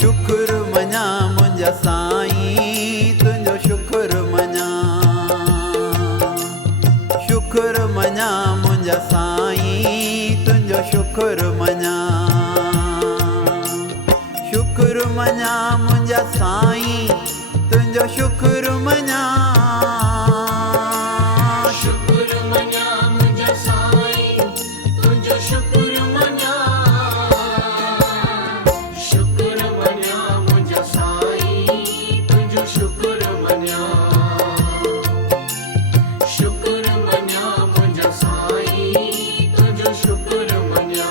शुक्र मञा मुंहिंजा साईं तुंहिंजो शुक्र मञा। शुक्र मञा मुंहिंजा साईं तुंहिंजो शुक्र मञा। शुक्र मञा मुंहिंजा साईं तुंहिंजो शुक्र मञा। शुक्र मञा मुंहिंजा साईं तुंहिंजो शुक्र मञा। शुक्र मञा मुंहिंजा साईं तुंहिंजो शुक्र मञा। शुक्र मञा मुंहिंजा साईं तुंहिंजो शुक्र मञा।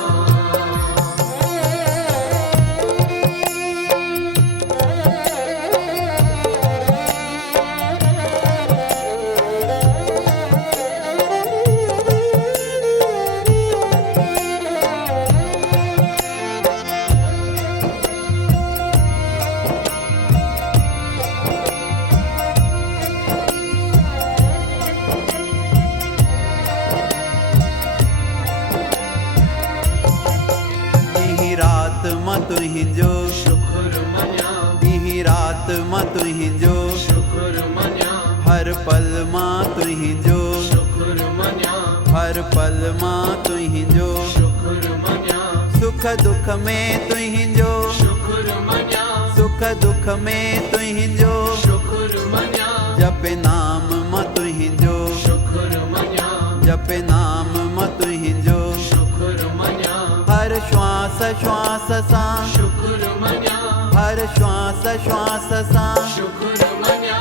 ॾींहुं राति मां तुंहिंजो शुक्र मञा। ॾींहुं राति मां तुंहिंजो शुक्र मञा। हर पल मां तुंहिंजो शुक्र मञा। हर पल मां तुंहिंजो शुक्र मञा। सुख दुख में तुंहिंजो शुक्र मञा। सुख दुख में तुंहिंजो शुक्र मञा। जपे नाम मां तुंहिंजो शुक्र मञा। जपे नाम मां तुंहिंजो शुक्र मञा। हर श्वास श्वास सां शुक्र मञा। हर श्वास श्वास सां शुक्र मञा।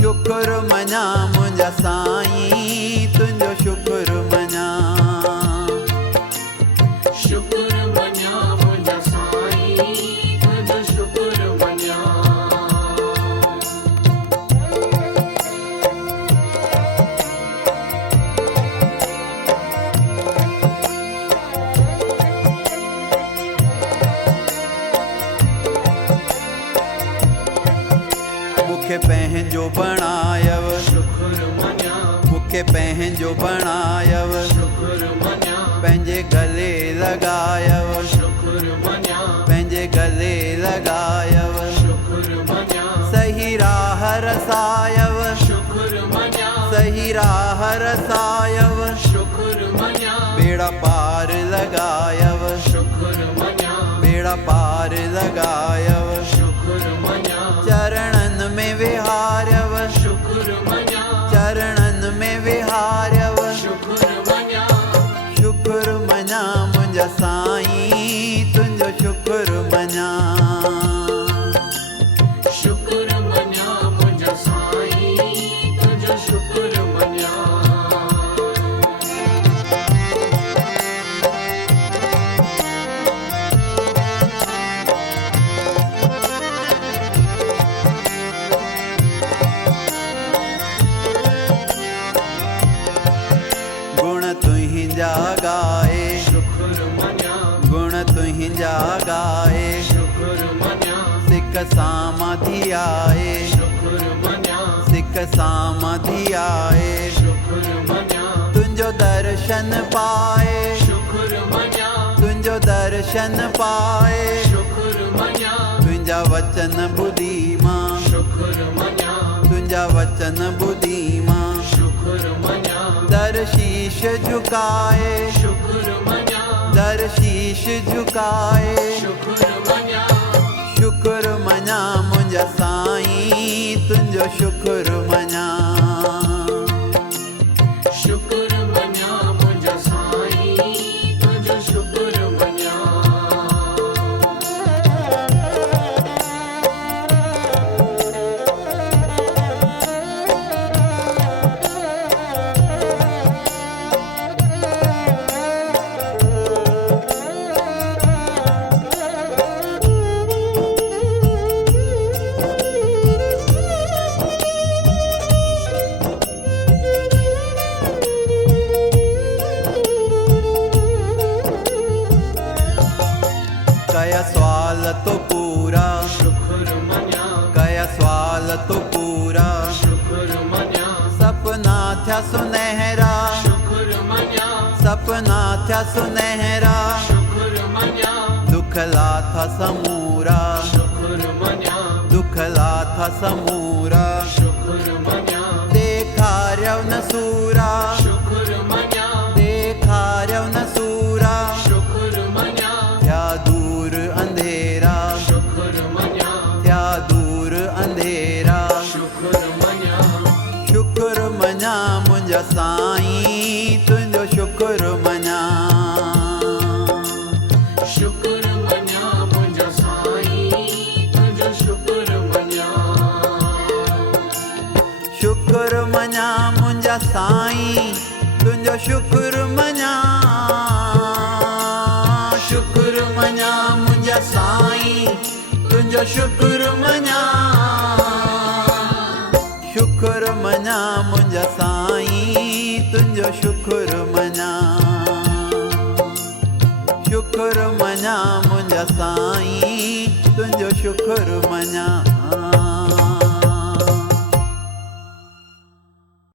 शुक्र मञा मुंहिंजा साईं तुंहिंजो शुक्र मञा। शुक्र मञा मुंहिंजा साईं तुंहिंजो शुक्र मञा। मूंखे पंहिंजो बणायव शुक्र मञा। मूंखे पंहिंजो बणायव शुक्र मञा। पंहिंजे गले लॻायव शुक्र मञा। पंहिंजे गले लॻायव शुक्र मञा। सही राह रसायव शुक्र मञा। सही राह रसायव शुक्र मञा। बेड़ा पार लॻायव शुक्र मञा। बेड़ा पार लॻायव शुक्र मञा। चरणनि में विहारव शुक्र मञा। चरणनि में विहारव शुक्र मञा। शुक्र मञा मुंहिंजा साईं तुंहिंजो शुक्र मञा। शुक्र मञा मुंहिंजा साईं तुंहिंजो शुक्र मञा। गुण तुंहिंजा गाए शुक्र मञा। गुण तुंहिंजा गाए शुक्र मञा। सिक समाधि आए शुक्र मञा। सिक समाधि आए शुक्र मञा। तुंहिंजो दर्शन पाए शुक्र मञा। तुंहिंजो दर्शन पाए शुक्र मञा। तुंहिंजा वचन ॿुधी मां शुक्र मञा। तुंहिंजा वचन ॿुधी मां शुक्र मञा। दर शीश झुकाए शुक्र मञा। दर शीश झुकाए शुक्र मञा। शुक्र मञा मुंहिंजा साईं तुंहिंजो शुक्र मञा। शुक्र मञा मुंहिंजा साईं तुंहिंजो शुक्र मञा। कया सवाल तो पूरा शुक्र मञा। कया सवाल तो पूरा शुक्र मञा। सपना थिया सुनहरा शुक्र मञा। सपना थिया सुनहरा शुक्र मञा। दुख लाथा समूरा शुक्र मन्या दुख लाथा समूरा शुक्र मन्या देखार्यव न सूरा शुक्र मन्या देखार्यव न सूरा शुक्र मन्या थया दूर अंधेरा शुक्र मन्या थया दूर अंधेरा शुक्र मन्या शुक्र मञा मुंहिंजा साईं तुंहिंजो शुक्र मञा शुक्र मन्या मुंहिंजा साईं तुंहिंजो शुक्र मन्या शुक्र मञा मुंहिंजा साईं तुंहिंजो शुक्र मञा शुक्र मञा मुंहिंजा साईं तुंहिंजो शुक्र मञा शुक्र मञा मुंहिंजा साईं तुंहिंजो शुक्र मञा शुक्र मञा मुंहिंजा साईं तुंहिंजो शुक्र मञा